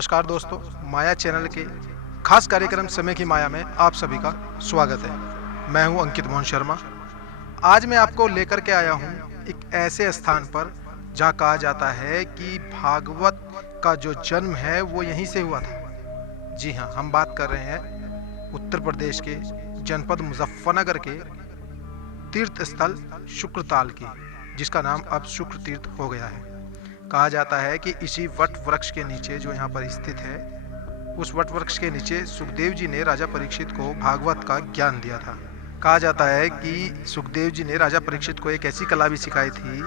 नमस्कार दोस्तों, माया चैनल के खास कार्यक्रम समय की माया में आप सभी का स्वागत है। मैं हूं अंकित मोहन शर्मा। आज मैं आपको लेकर के आया हूं एक ऐसे स्थान पर जहां कहा जाता है कि भागवत का जो जन्म है वो यहीं से हुआ था। जी हाँ, हम बात कर रहे हैं उत्तर प्रदेश के जनपद मुजफ्फरनगर के तीर्थ स्थल शुक्रताल की, जिसका नाम अब शुक्र तीर्थ हो गया है। कहा जाता है कि इसी वट वृक्ष के नीचे जो यहाँ पर स्थित है, उस वट वृक्ष के नीचे सुखदेव जी ने राजा परीक्षित को भागवत का ज्ञान दिया था। कहा जाता है कि सुखदेव जी ने राजा परीक्षित को एक ऐसी कला भी सिखाई थी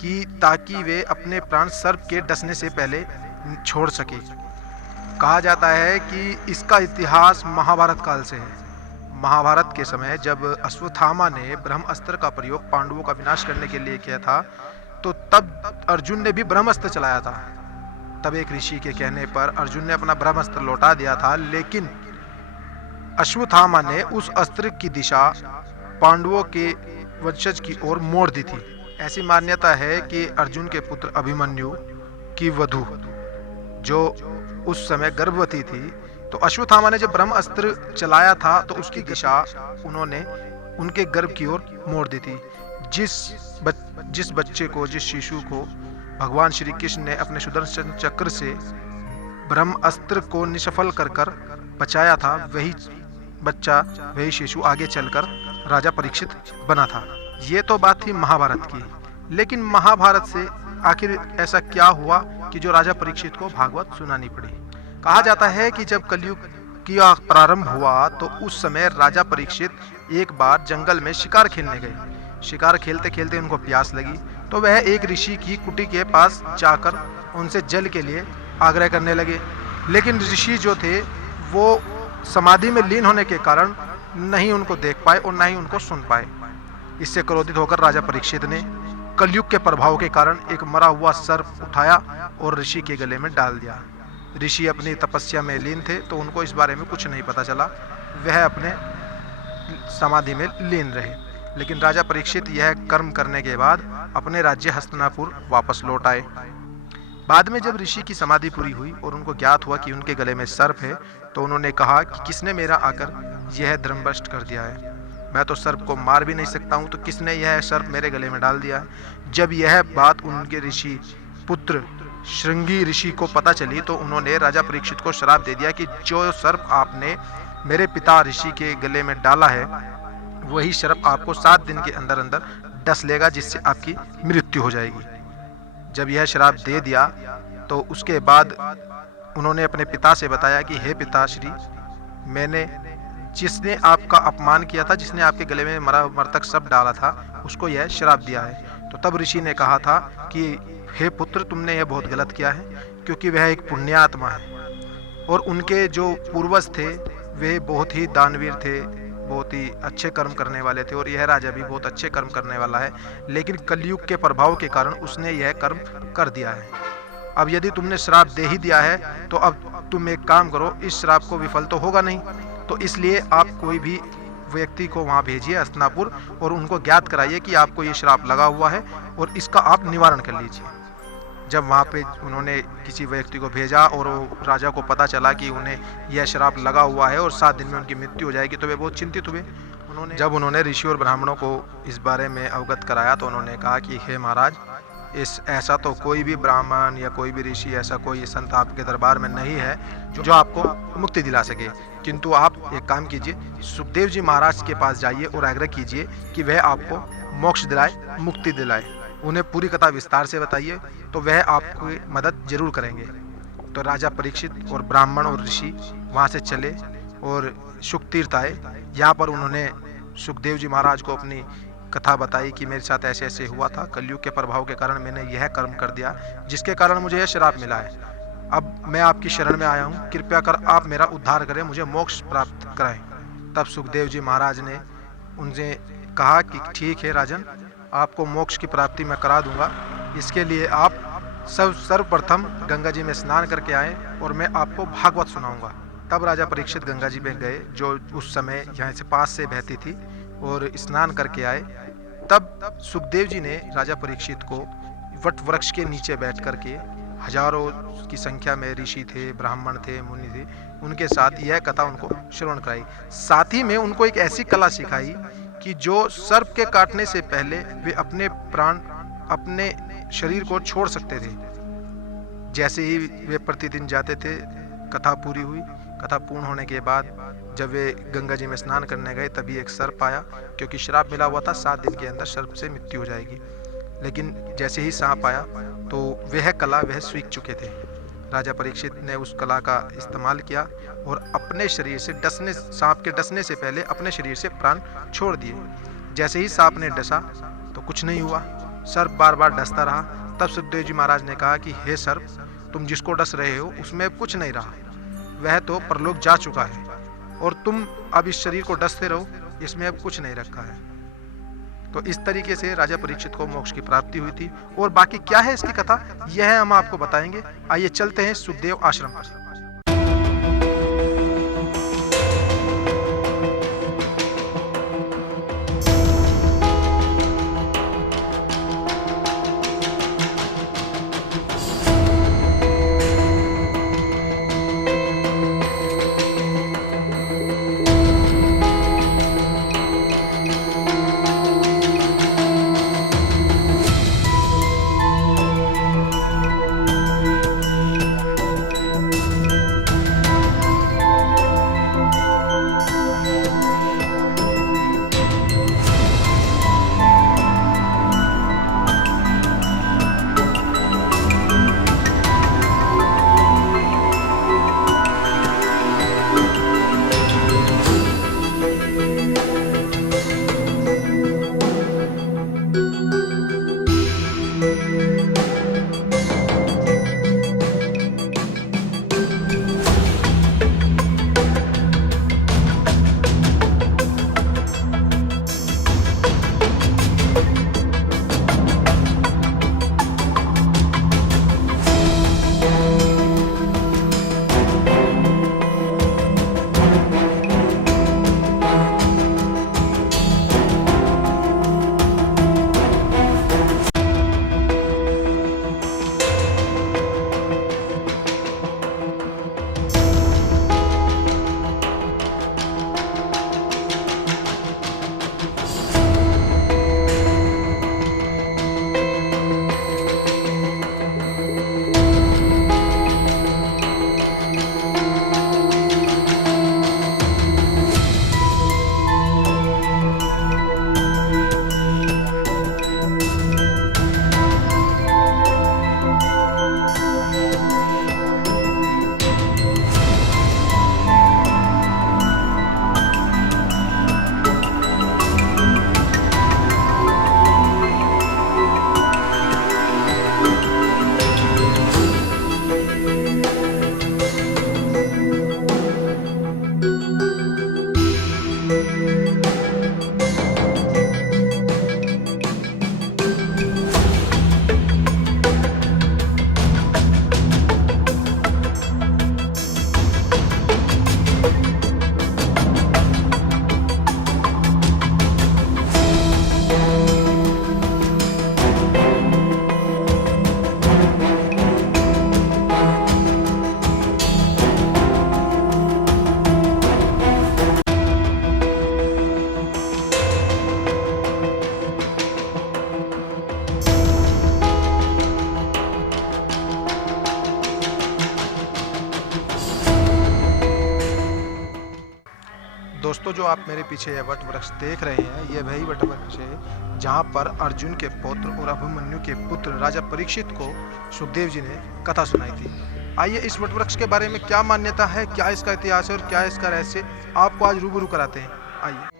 कि ताकि वे अपने प्राण सर्प के डसने से पहले छोड़ सके। कहा जाता है कि इसका इतिहास महाभारत काल से है। महाभारत के समय जब अश्वत्थामा ने ब्रह्मास्त्र का प्रयोग पांडवों का विनाश करने के लिए किया था, तो तब अर्जुन ने भी ब्रह्मास्त्र चलाया था। तब एक ऋषि के कहने पर अर्जुन ने अपना ब्रह्मास्त्र लौटा दिया था, लेकिन अश्वत्थामा ने उस अस्त्र की दिशा पांडवों के वंशज की ओर मोड़ दी थी। ऐसी मान्यता है कि अर्जुन के पुत्र अभिमन्यु की वधू, जो उस समय गर्भवती थी, तो अश्वत्थामा ने जब ब्रह्मास्त्र चलाया था तो उसकी दिशा उन्होंने उनके गर्भ की ओर मोड़ दी थी। जिस बच्चे को, जिस शिशु को भगवान श्री कृष्ण ने अपने सुदर्शन चक्र से ब्रह्मास्त्र को निष्फल कर बचाया था, वही बच्चा, वही शिशु आगे चलकर राजा परीक्षित बना था। ये तो बात थी महाभारत की, लेकिन महाभारत से आखिर ऐसा क्या हुआ कि जो राजा परीक्षित को भागवत सुनानी पड़ी। कहा जाता है कि जब कलयुग का प्रारंभ हुआ तो उस समय राजा परीक्षित एक बार जंगल में शिकार खेलने गए। शिकार खेलते खेलते उनको प्यास लगी, तो वह एक ऋषि की कुटी के पास जाकर उनसे जल के लिए आग्रह करने लगे। लेकिन ऋषि जो थे वो समाधि में लीन होने के कारण नहीं उनको देख पाए और ना ही उनको सुन पाए। इससे क्रोधित होकर राजा परीक्षित ने कलयुग के प्रभाव के कारण एक मरा हुआ सर्प उठाया और ऋषि के गले में डाल दिया। ऋषि अपनी तपस्या में लीन थे, तो उनको इस बारे में कुछ नहीं पता चला, वह अपने समाधि में लीन रहे। लेकिन राजा परीक्षित यह कर्म करने के बाद अपने राज्य हस्तिनापुर वापस लौट आए। बाद में जब ऋषि की समाधि पूरी हुई और उनको ज्ञात हुआ कि उनके गले में सर्प है, तो उन्होंने कहा कि किसने मेरा आकर यह धर्मभ्रष्ट कर दिया है। मैं तो सर्प को मार भी नहीं सकता हूँ, तो किसने यह सर्प मेरे गले में डाल दिया है। जब यह बात उनके ऋषि पुत्र श्रृंगी ऋषि को पता चली, तो उन्होंने राजा परीक्षित को श्राप दे दिया कि जो सर्प आपने मेरे पिता ऋषि के गले में डाला है, वही सर्प आपको 7 दिन के अंदर अंदर डस लेगा, जिससे आपकी मृत्यु हो जाएगी। जब यह श्राप दे दिया, तो उसके बाद उन्होंने अपने पिता से बताया कि हे पिताश्री, मैंने जिसने आपका अपमान किया था, जिसने आपके गले में मरतक सर्प डाला था, उसको यह श्राप दिया है। तो तब ऋषि ने कहा था कि हे पुत्र, तुमने यह बहुत गलत किया है, क्योंकि वह एक पुण्यात्मा है और उनके जो पूर्वज थे वे बहुत ही दानवीर थे, बहुत ही अच्छे कर्म करने वाले थे, और यह राजा भी बहुत अच्छे कर्म करने वाला है। लेकिन कलयुग के प्रभाव के कारण उसने यह कर्म कर दिया है। अब यदि तुमने श्राप दे ही दिया है, तो अब तुम एक काम करो, इस श्राप को विफल तो होगा नहीं, तो इसलिए आप कोई भी व्यक्ति को वहाँ भेजिए हस्तिनापुर और उनको ज्ञात कराइए कि आपको ये श्राप लगा हुआ है और इसका आप निवारण कर लीजिए। जब वहाँ पे उन्होंने किसी व्यक्ति को भेजा और राजा को पता चला कि उन्हें यह श्राप लगा हुआ है और 7 दिन में उनकी मृत्यु हो जाएगी, तो वे बहुत चिंतित हुए। जब उन्होंने ऋषि और ब्राह्मणों को इस बारे में अवगत कराया, तो उन्होंने कहा कि हे महाराज, ऐसा तो कोई भी ब्राह्मण या कोई भी ऋषि, ऐसा कोई संत आपके दरबार में नहीं है जो आपको मुक्ति दिला सके। किंतु आप एक काम कीजिए, सुखदेव जी महाराज के पास जाइए और आग्रह कीजिए कि वह आपको मोक्ष दिलाए, मुक्ति दिलाए। उन्हें पूरी कथा विस्तार से बताइए, तो वह आपकी मदद जरूर करेंगे। तो राजा परीक्षित और ब्राह्मण और ऋषि वहाँ से चले और शुकतीर्थ आए। यहाँ पर उन्होंने सुखदेव जी महाराज को अपनी कथा बताई कि मेरे साथ ऐसे ऐसे हुआ था, कलयुग के प्रभाव के कारण मैंने यह कर्म कर दिया, जिसके कारण मुझे यह श्राप मिला है। अब मैं आपकी शरण में आया हूँ, कृपया कर आप मेरा उद्धार करें, मुझे मोक्ष प्राप्त कराएं। तब सुखदेव जी महाराज ने उनसे कहा कि ठीक है राजन, आपको मोक्ष की प्राप्ति मैं करा दूंगा। इसके लिए आप सर्वप्रथम गंगा जी में स्नान करके आए और मैं आपको भागवत सुनाऊंगा। तब राजा परीक्षित गंगा जी में गए, जो उस समय यहाँ से पास से बहती थी, और स्नान करके आए। तब सुखदेव जी ने राजा परीक्षित को वट वृक्ष के नीचे बैठ करके हजारों की संख्या में ऋषि थे, ब्राह्मण थे, मुनि थे, उनके साथ यह कथा उनको श्रवण कराई। साथ ही में उनको एक ऐसी कला सिखाई कि जो सर्प के काटने से पहले वे अपने प्राण अपने शरीर को छोड़ सकते थे। जैसे ही वे प्रतिदिन जाते थे, कथा पूरी हुई। कथा पूर्ण होने के बाद जब वे गंगा जी में स्नान करने गए, तभी एक सर्प आया, क्योंकि श्राप मिला हुआ था 7 दिन के अंदर सर्प से मृत्यु हो जाएगी। लेकिन जैसे ही सांप आया तो वह कला वह सीख चुके थे। राजा परीक्षित ने उस कला का इस्तेमाल किया और अपने शरीर से सांप के डसने से पहले अपने शरीर से प्राण छोड़ दिए। जैसे ही सांप ने डसा तो कुछ नहीं हुआ, सर्प बार बार डसता रहा। तब सुखदेव जी महाराज ने कहा कि हे सर्प, तुम जिसको डस रहे हो उसमें कुछ नहीं रहा, वह तो परलोक जा चुका है, और तुम अब इस शरीर को डसते रहो, इसमें अब कुछ नहीं रखा है। तो इस तरीके से राजा परीक्षित को मोक्ष की प्राप्ति हुई थी। और बाकी क्या है इसकी कथा, यह हम आपको बताएंगे। आइए चलते हैं सुखदेव आश्रम पर। दोस्तों, जो आप मेरे पीछे यह वट वृक्ष देख रहे हैं, यह वही वट वृक्ष है जहाँ पर अर्जुन के पौत्र और अभिमन्यु के पुत्र राजा परीक्षित को सुखदेव जी ने कथा सुनाई थी। आइए इस वट वृक्ष के बारे में क्या मान्यता है, क्या इसका इतिहास है और क्या इसका रहस्य, आपको आज रूबरू कराते हैं। आइए।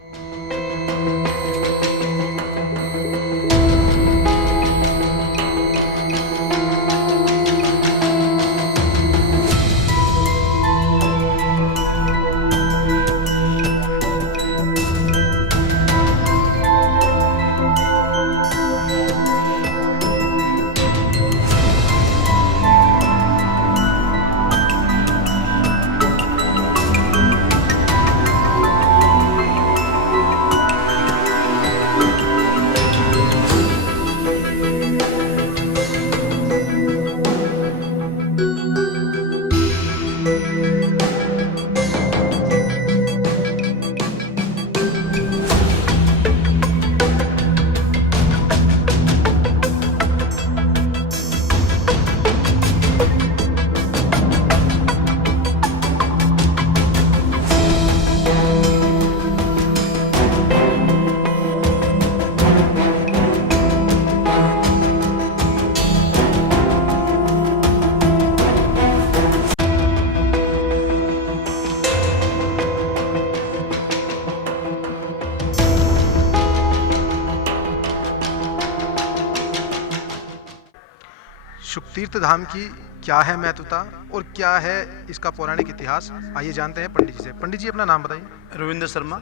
तीर्थ धाम की क्या है महत्वता और क्या है इसका पौराणिक इतिहास, आइए जानते हैं पंडित जी से। पंडित जी अपना नाम बताइए। रविंद्र शर्मा।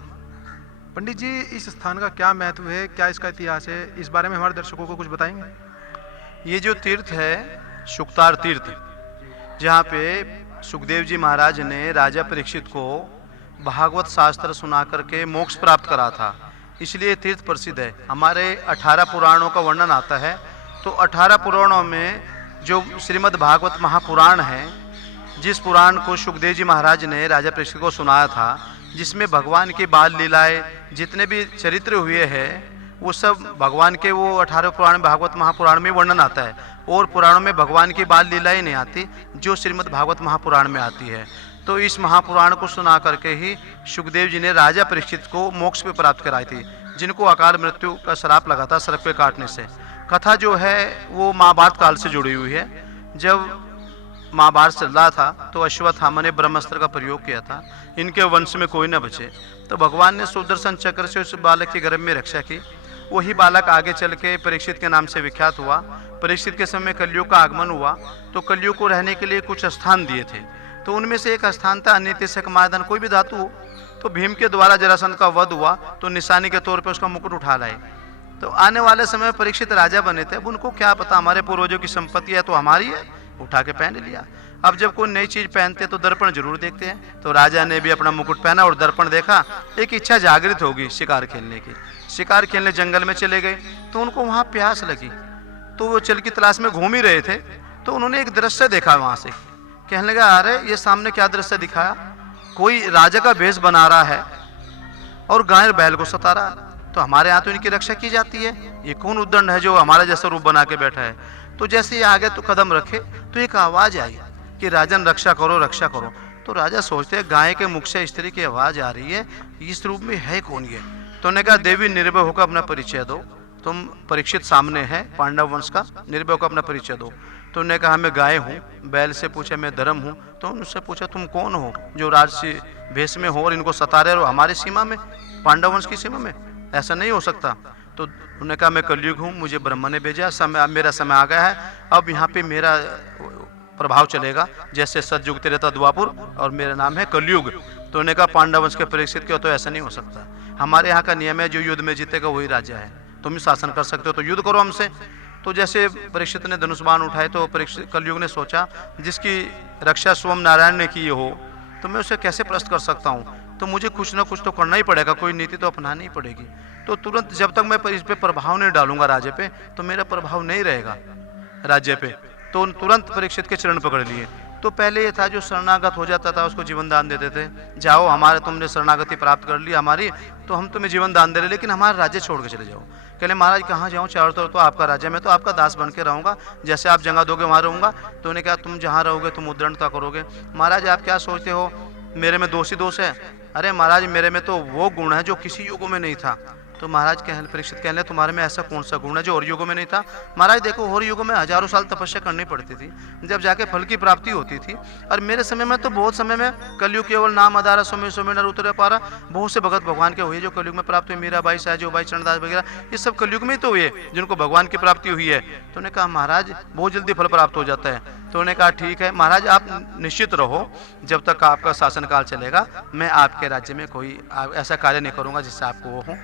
पंडित जी, इस स्थान का क्या महत्व है, क्या इसका इतिहास है, इस बारे में हमारे दर्शकों को कुछ बताएंगे? ये जो तीर्थ है शुक्तार तीर्थ, जहाँ पे सुखदेव जी महाराज ने राजा परीक्षित को भागवत शास्त्र सुना करके मोक्ष प्राप्त करा था, इसलिए तीर्थ प्रसिद्ध है। हमारे 18 पुराणों का वर्णन आता है, तो 18 पुराणों में जो श्रीमद् भागवत महापुराण है, जिस पुराण को सुखदेव जी महाराज ने राजा परीक्षित को सुनाया था, जिसमें भगवान की बाल लीलाएँ जितने भी चरित्र हुए हैं वो सब भगवान के वो 18 पुराण भागवत महापुराण में वर्णन आता है। और पुराणों में भगवान की बाल लीलाएँ नहीं आती जो श्रीमद् भागवत महापुराण में आती है। तो इस महापुराण को सुना करके ही सुखदेव जी ने राजा परीक्षित को मोक्ष पे प्राप्त कराई थी, जिनको अकाल मृत्यु का श्राप लगा था सर्प पे काटने से। कथा जो है वो महाभारत काल से जुड़ी हुई है। जब महाभारत चल रहा था तो अश्वत्थामा ने ब्रह्मास्त्र का प्रयोग किया था, इनके वंश में कोई न बचे, तो भगवान ने सुदर्शन चक्र से उस बालक की गर्भ में रक्षा की। वही बालक आगे चल के परीक्षित के नाम से विख्यात हुआ। परीक्षित के समय कलयुग का आगमन हुआ, तो कलयुग को रहने के लिए कुछ स्थान दिए थे, तो उनमें से एक स्थान था अनित्य से कमायधन, कोई भी धातु हो। तो भीम के द्वारा जरासंध का वध हुआ, तो निशानी के तौर पे उसका मुकुट उठा लाए। तो आने वाले समय में परीक्षित राजा बने थे। अब उनको क्या पता हमारे पूर्वजों की संपत्ति है तो हमारी है, उठा के पहन लिया। अब जब कोई नई चीज पहनते तो दर्पण जरूर देखते हैं, तो राजा ने भी अपना मुकुट पहना और दर्पण देखा। एक इच्छा जागृत होगी शिकार खेलने की। शिकार खेलने जंगल में चले गए, तो उनको वहां प्यास लगी, तो वो चल की तलाश में घूम ही रहे थे, तो उन्होंने एक दृश्य देखा वहां से। कहने लगा, अरे ये सामने क्या दृश्य दिखाया, कोई राजा का भेष बना रहा है और गाय बैल को सता रहा है। तो हमारे यहाँ तो इनकी रक्षा की जाती है, ये कौन उद्दंड है जो हमारा जैसा रूप बना के बैठा है। तो जैसे ये आगे तो कदम रखे तो एक आवाज आई कि राजन रक्षा करो रक्षा करो। तो राजा सोचते हैं गाय के मुख से स्त्री की आवाज आ रही है, इस रूप में है कौन ये। तो उन्होंने कहा, देवी निर्भय होकर अपना परिचय दो, तुम परीक्षित सामने है पांडव वंश का, निर्भय होकर अपना परिचय दो। तो उन्होंने कहा, मैं गाय हूँ। बैल से पूछा, मैं धर्म हूँ। तो उनसे पूछा, तुम कौन हो जो राजसी भेष में हो और इनको सता रहे हो हमारी सीमा में, पांडव वंश की सीमा में, ऐसा नहीं हो सकता। तो उन्होंने कहा, मैं कलयुग हूँ, मुझे ब्रह्मा ने भेजा, समय मेरा समय आ गया है, अब यहाँ पे मेरा प्रभाव चलेगा, जैसे सतयुग तेरे था द्वापुर और मेरा नाम है कलयुग। तो उन्होंने कहा, पांडव वंश के परीक्षित क्यों, तो ऐसा नहीं हो सकता, हमारे यहाँ का नियम है जो युद्ध में जीतेगा वही राजा है, तुम ही शासन कर सकते हो, तो युद्ध करो हमसे। तो जैसे परीक्षित ने धनुष बाण उठाए, तो परीक्षित कलयुग ने सोचा, जिसकी रक्षा स्वयं नारायण ने की हो, तो मैं उसे कैसे परास्त कर सकता हूँ, तो मुझे कुछ ना कुछ तो करना ही पड़ेगा, कोई नीति तो अपनानी ही पड़ेगी। तो तुरंत जब तक मैं इस पे प्रभाव नहीं डालूंगा राज्य पे, तो मेरा प्रभाव नहीं रहेगा राज्य पे। तो तुरंत परीक्षित के चरण पकड़ लिए। तो पहले ये था जो शरणागत हो जाता था उसको जीवन दान देते थे, जाओ हमारे तुमने शरणागति प्राप्त कर ली हमारी, तो हम तुम्हें जीवन दान दे रहे, लेकिन हमारा राज्य छोड़ के चले जाओ। कहले, महाराज कहाँ जाऊँ, चारों तरफ तो आपका राज्य, मैं तो आपका दास बन के रहूँगा, जैसे आप जगह दोगे वहाँ रहूँगा। तो उन्हें कहा, तुम जहाँ रहोगे तुम उद्दंडता करोगे। महाराज आप क्या सोचते हो, मेरे में दोष ही दोष है? अरे महाराज, मेरे में तो वो गुण है जो किसी युगों में नहीं था। तो महाराज परीक्षित कहने, तुम्हारे में ऐसा कौन सा गुण है जो और युगों में नहीं था? महाराज देखो, और युगों में हजारों साल तपस्या करनी पड़ती थी, जब जाके फल की प्राप्ति होती थी, और मेरे समय में तो बहुत समय में कलयुग केवल नाम आधारा सोमे सोमे नर उतरे पारा, बहुत से भगत भगवान के हुए जो कलयुग में प्राप्त हुए, मीराबाई, सहजोबाई, चरणदास वगैरह, ये सब कलयुग में ही तो हुए जिनको भगवान की प्राप्ति हुई है। तो उन्होंने कहा, महाराज बहुत जल्दी फल प्राप्त हो जाता है। तो उन्होंने कहा, ठीक है महाराज, आप निश्चित रहो, जब तक आपका शासनकाल चलेगा मैं आपके राज्य में कोई ऐसा कार्य नहीं करूँगा जिससे आपको वो हो।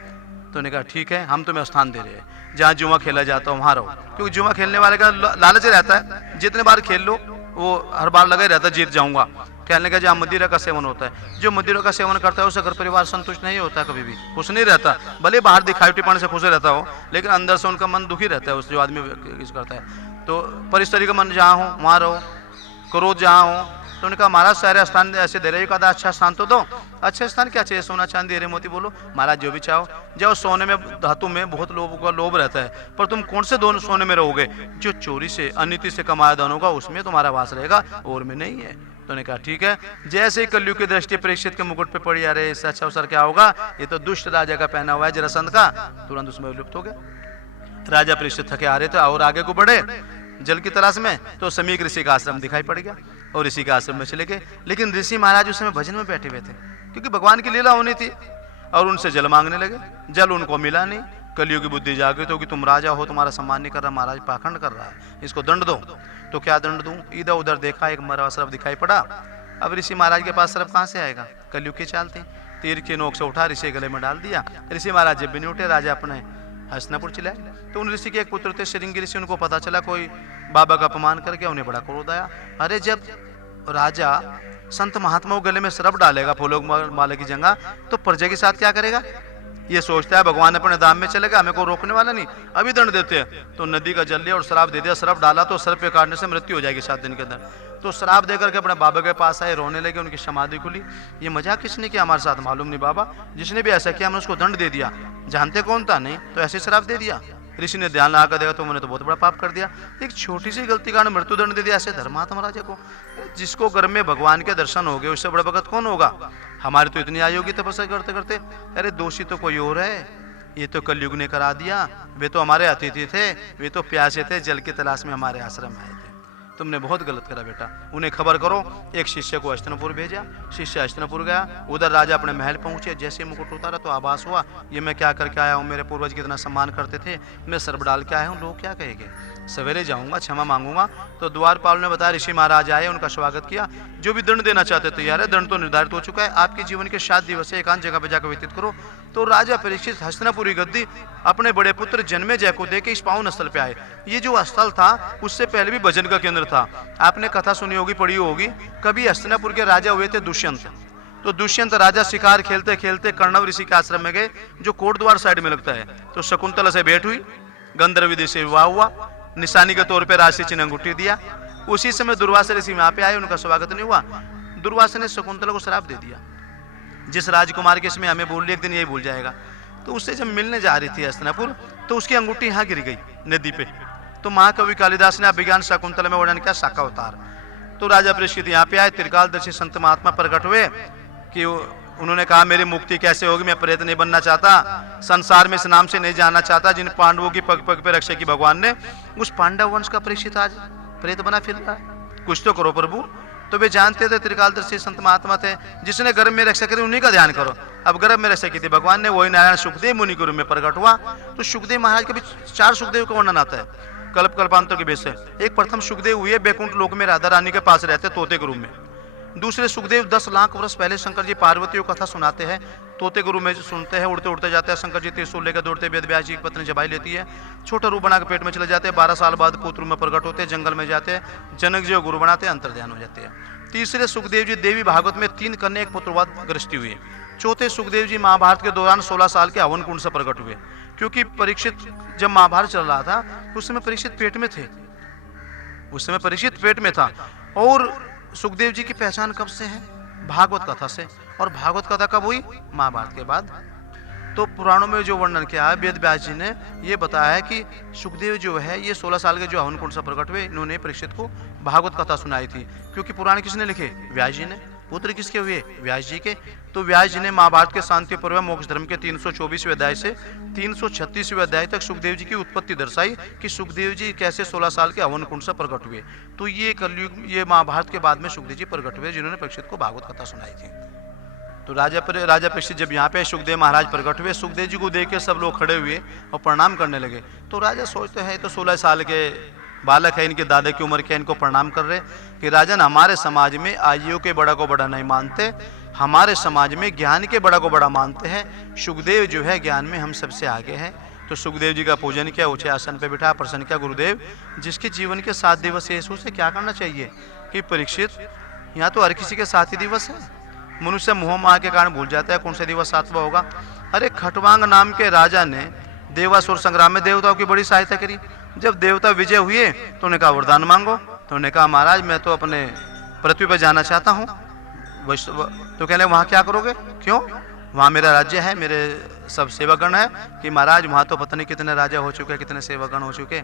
तो उन्होंने कहा, ठीक है, हम तुम्हें स्थान दे रहे हैं, जहाँ जुआ खेला जाता है वहाँ रहो, क्योंकि जुआ खेलने वाले का लालच रहता है, जितने बार खेल लो वो हर बार लगा ही रहता है जीत जाऊँगा। कहने का, जहाँ मदिरा का सेवन होता है, जो मदिरा का सेवन करता है उसका घर परिवार संतुष्ट नहीं होता, कभी भी खुश नहीं रहता, भले बाहर दिखाई टिप्पणी से खुश रहता हो, लेकिन अंदर से उनका मन दुखी रहता है, उस जो आदमी इस करता है। तो परिस्थिति का मन जहाँ हो वहाँ रहो, क्रोध जहाँ हो। तो उन्होंने कहा, महाराज सारे स्थान ऐसे दे रहे हो, कहा अच्छा स्थान तो दो। अच्छा स्थान क्या चाहिए, सोना चांदी हीरे मोती बोलो। महाराज जो भी चाहो, जाओ, सोने में धातु में बहुत लोगों का लोभ रहता है, पर तुम कौन से दोनों सोने में रहोगे, जो चोरी से अनिति से कमाया धन होगा उसमें तुम्हारा वास रहेगा, और में नहीं है। तो उन्होंने कहा, ठीक है। जैसे ही कलयुग की दृष्टि परीक्षित के मुकुट पे पड़ी, अरे इससे अच्छा अवसर क्या होगा, ये तो दुष्ट राजा का पहना हुआ है जरासंध का, तुरंत उसमें लुप्त हो गया। राजा परीक्षित थके आ रहे थे और आगे को बढ़े जल की तलाश में, तो समीक ऋषि का आश्रम दिखाई पड़ गया और ऋषि के आश्रम में चले गए। लेकिन ऋषि महाराज उस समय भजन में बैठे हुए थे, क्योंकि भगवान की लीला होनी थी, और उनसे जल मांगने लगे। जल उनको मिला नहीं, कलयुग की बुद्धि जागृत होगी, तुम राजा हो, तुम्हारा सम्मान नहीं कर रहा, महाराज पाखंड कर रहा है, इसको दंड दो। तो क्या दंड दूं? इधर उधर देखा, एक मरा सर्प दिखाई पड़ा। अब ऋषि महाराज के पास सर्प कहाँ से आएगा? कलयुग की चाल थी। तीर की नोक से उठा ऋषि गले में डाल दिया। ऋषि महाराज जब भी नहीं उठे, राजा अपने हस्तिनापुर चले। तो उन ऋषि के एक पुत्र थे श्रृंगी ऋषि, उनको पता चला कोई बाबा का अपमान करके, उन्हें बड़ा क्रोध आया। अरे जब राजा संत महात्माओं गले में सर्प डालेगा फूलों माले की जगह, तो प्रजा के साथ क्या करेगा? ये सोचता है भगवान अपने दाम में चलेगा, हमें को रोकने वाला नहीं, अभी दंड देते हैं। तो नदी का जल लिया और श्राप दे दिया। श्राप डाला तो सर्प पे काटने से मृत्यु हो जाएगी 7 दिन के अंदर। तो श्राप देकर के अपने बाबा के पास आए, रोने लगे, उनकी समाधि खुली। ये मजाक किसने किया हमारे साथ? मालूम नहीं बाबा, जिसने भी ऐसा किया हमने उसको दंड दे दिया। जानते कौन था? नहीं। तो ऐसे श्राप दे दिया। ऋषि ने ध्यान लगा देखा तो मैंने तो बहुत बड़ा पाप कर दिया, एक छोटी सी गलती कारण मृत्यु दंड दे दिया। ऐसे धर्मात्मा राजा को, जिसको घर में भगवान के दर्शन हो गए, उससे बड़ा भगत कौन होगा? हमारी तो इतनी आयु की तपस्या करते करते, अरे दोषी तो कोई और है, ये तो कलयुग ने करा दिया। वे तो हमारे अतिथि थे, वे तो प्यासे थे, जल की तलाश में हमारे आश्रम आए थे। तुमने बहुत गलत करा बेटा, उन्हें खबर करो। एक शिष्य को हस्तिनापुर भेजा। शिष्य हस्तिनापुर गया, उधर राजा अपने महल पहुंचे। जैसे मुकुट उतारा तो आभास हुआ, ये मैं क्या करके आया हूँ, मेरे पूर्वज कितना सम्मान करते थे, मैं सर्प डाल के आया हूँ, लोग क्या कहेंगे? सवेरे जाऊंगा, क्षमा मांगूंगा। तो द्वारपाल ने बताया, ऋषि महाराज आए, उनका स्वागत किया। जो भी दंड देना चाहते तैयार है, दंड तो निर्धारित हो चुका है, आपके जीवन के 7 दिवस से एकांत जगह पर जाकर व्यतीत करो। तो राजा परीक्षित हस्तिनापुरी गद्दी अपने बड़े पुत्र जन्मेजय को देके इस पावन स्थल पे आए। ये जो स्थल था उससे पहले भी भजन का केंद्र था। आपने कथा सुनी होगी, पढ़ी होगी। कभी हस्तिनापुर के राजा हुए थे दुष्यंत। तो दुष्यंत राजा शिकार खेलते खेलते कर्णव ऋषि के आश्रम में गए, जो कोटद्वार साइड में लगता है। तो शकुंतला से भेंट हुई, गंधर्व विधि से विवाह हुआ, निशानी के तौर पर राशि चिन्ह अंगूठी दिया। उसी समय दुर्वासा ऋषि वहां पे आए, उनका स्वागत नहीं हुआ। दुर्वासा ने शकुंतला को श्राप दे दिया, जिस राजकुमार के इसमें हमें भूल लिया, एक दिन यही भूल जाएगा। तो उससे जब मिलने जा रही थी हस्तिनापुर, तो उसकी अंगूठी यहाँ गिर गई नदी पे। तो महाकवि कालिदास ने अभिज्ञान शाकुंतला में वर्णन किया, शाखावतार। तो राजा परीक्षित यहाँ पे आए, त्रिकालदर्शी संत महात्मा प्रकट हुए कि उन्होंने कहा, मेरी मुक्ति कैसे होगी? मैं प्रेत नहीं बनना चाहता, संसार में इस नाम से नहीं जाना चाहता जिन पांडवों की पग पग पे रक्षा की भगवान ने। उस पांडव वंश का परीक्षित आज प्रेत बना फिर रहा है, कुछ तो करो प्रभु। तो वे जानते थे त्रिकालदर्शी संत महात्मा थे, जिसने गर्भ में रक्षा करी उन्हीं का ध्यान करो। अब गर्भ में रक्षा की थी भगवान ने, वही नारायण सुखदेव मुनि के रूप में प्रकट हुआ। तो सुखदेव महाराज के भी 4 सुखदेव का वर्णन आता है कल्प कल्पांतर के बेस से। एक प्रथम सुखदेव हुए बैकुंठ लोक में राधा रानी के पास रहते तोते के रूप में। दूसरे सुखदेव 10 लाख वर्ष पहले शंकर जी पार्वती को कथा सुनाते हैं, तोते के रूप में सुनते हैं, उड़ते उड़ते जाते हैं। शंकर जी त्रिशूल लेकर दौड़ते, वेद व्यास जी की पत्नी जबाई लेती है, छोटा रूप बना के पेट में चले जाते हैं। 12 साल बाद पुत्र में प्रकट होते हैं, जंगल में जाते हैं, जनक जी गुरु बनाते हैं, अंतर्ध्यान हो जाते हैं। तीसरे सुखदेव जी देवी भागवत में 3 कन्या एक पुत्रवाद ग्रस्ती हुई। चौथे सुखदेव जी महाभारत के दौरान 16 साल के हवन कुंड से प्रकट हुए, क्योंकि परीक्षित जब महाभारत चल रहा था उस समय परीक्षित पेट में थे, उस समय परीक्षित पेट में था। और सुखदेव जी की पहचान कब से है? भागवत कथा से। और भागवत कथा कब हुई? महाभारत के बाद। तो पुराणों में जो वर्णन किया है वेद व्यास जी ने, ये बताया है कि सुखदेव जो है ये 16 साल के जो हवन कुंड से प्रकट हुए, इन्होंने परीक्षित को भागवत कथा सुनाई थी। क्योंकि पुराण किसने लिखे? व्यास जी ने। पुत्र किसके हुए? व्यास जी के। तो व्यास जी ने महाभारत के शांति पर्व मोक्ष धर्म के 324वें अध्याय से 336वें अध्याय तक सुखदेव जी की उत्पत्ति दर्शाई कि सुखदेव जी कैसे 16 साल के हवन कुंड से प्रकट हुए। तो ये कलयुग, ये महाभारत के बाद में सुखदेव जी प्रकट हुए, जिन्होंने परीक्षित को भागवत कथा सुनाई थी। तो राजा परीक्षित जब यहाँ पे सुखदेव महाराज प्रकट हुए, सुखदेव जी को देख के सब लोग खड़े हुए और प्रणाम करने लगे। तो राजा सोचते हैं तो 16 साल के बालक है, इनके दादा की उम्र के, इनको प्रणाम कर रहे कि राजन हमारे समाज में आयु के बड़ा को बड़ा नहीं मानते, हमारे समाज में ज्ञान के बड़ा को बड़ा मानते हैं। सुखदेव जो है ज्ञान में हम सबसे आगे हैं। तो सुखदेव जी का पूजन किया, ऊंचे आसन पे बिठा, प्रसन्न किया। गुरुदेव जिसके जीवन के 7 दिवस है, उसे क्या करना चाहिए? कि परीक्षित यहाँ तो हर किसी के 7 ही दिवस है, मनुष्य मोह माया के कारण भूल जाता है कौन सा दिवस 7वां होगा। अरे खटवांग नाम के राजा ने देवासुर संग्राम में देवताओं की बड़ी सहायता करी। जब देवता विजय हुए तो उन्हें कहा वरदान मांगो। तो उन्हें कहा महाराज मैं तो अपने पृथ्वी पर जाना चाहता हूँ। तो कहने वहाँ क्या करोगे? क्यों? वहाँ मेरा राज्य है, मेरे सब सेवकगण है। कि महाराज वहाँ तो पता नहीं कितने राजा हो चुके, कितने सेवकगण हो चुके।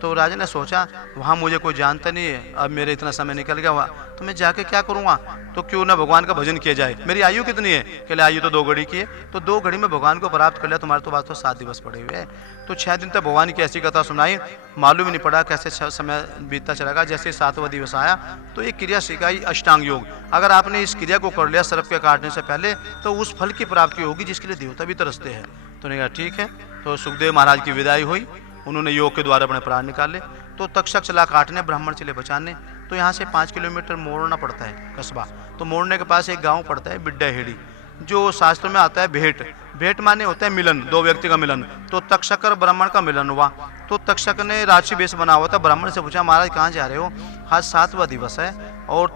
तो राजा ने सोचा वहाँ मुझे कोई जानता नहीं है, अब मेरे इतना समय निकल गया वहाँ, तो मैं जाके क्या करूँगा? तो क्यों ना भगवान का भजन किया जाए। मेरी आयु कितनी है? कहले आयु तो 2 घड़ी की है। तो 2 घड़ी में भगवान को प्राप्त कर लिया, तुम्हारे तो बात तो 7 दिवस पड़े हुए हैं। तो 6 दिन तक भगवान की ऐसी कथा सुनाई, मालूम ही नहीं पड़ा कैसे समय बीतता चलेगा। जैसे 7वां दिवस आया तो एक क्रिया सिखाई, अष्टांग योग। अगर आपने इस क्रिया को कर लिया सर्प के काटने से पहले, तो उस फल की प्राप्ति होगी जिसके लिए देवता भी तरसते हैं। तो नहीं कहा ठीक है। तो सुखदेव महाराज की विदाई हुई, उन्होंने योग के द्वारा अपने प्राण निकाले। तो तक्षक चला काटने, ब्राह्मण चले बचाने। तो यहाँ से 5 किलोमीटर मोड़ना पड़ता है कस्बा। तो मोड़ने के पास एक गांव पड़ता है बिड्डाहेड़ी, जो शास्त्र में आता है भेंट। भेंट माने होता है मिलन, दो व्यक्ति का मिलन। तो तक्षक और ब्राह्मण का मिलन हुआ। तो तक्षक ने राशि वेश बना हुआ था, ब्राह्मण से पूछा महाराज कहाँ जा रहे हो? आज 7वां दिवस है और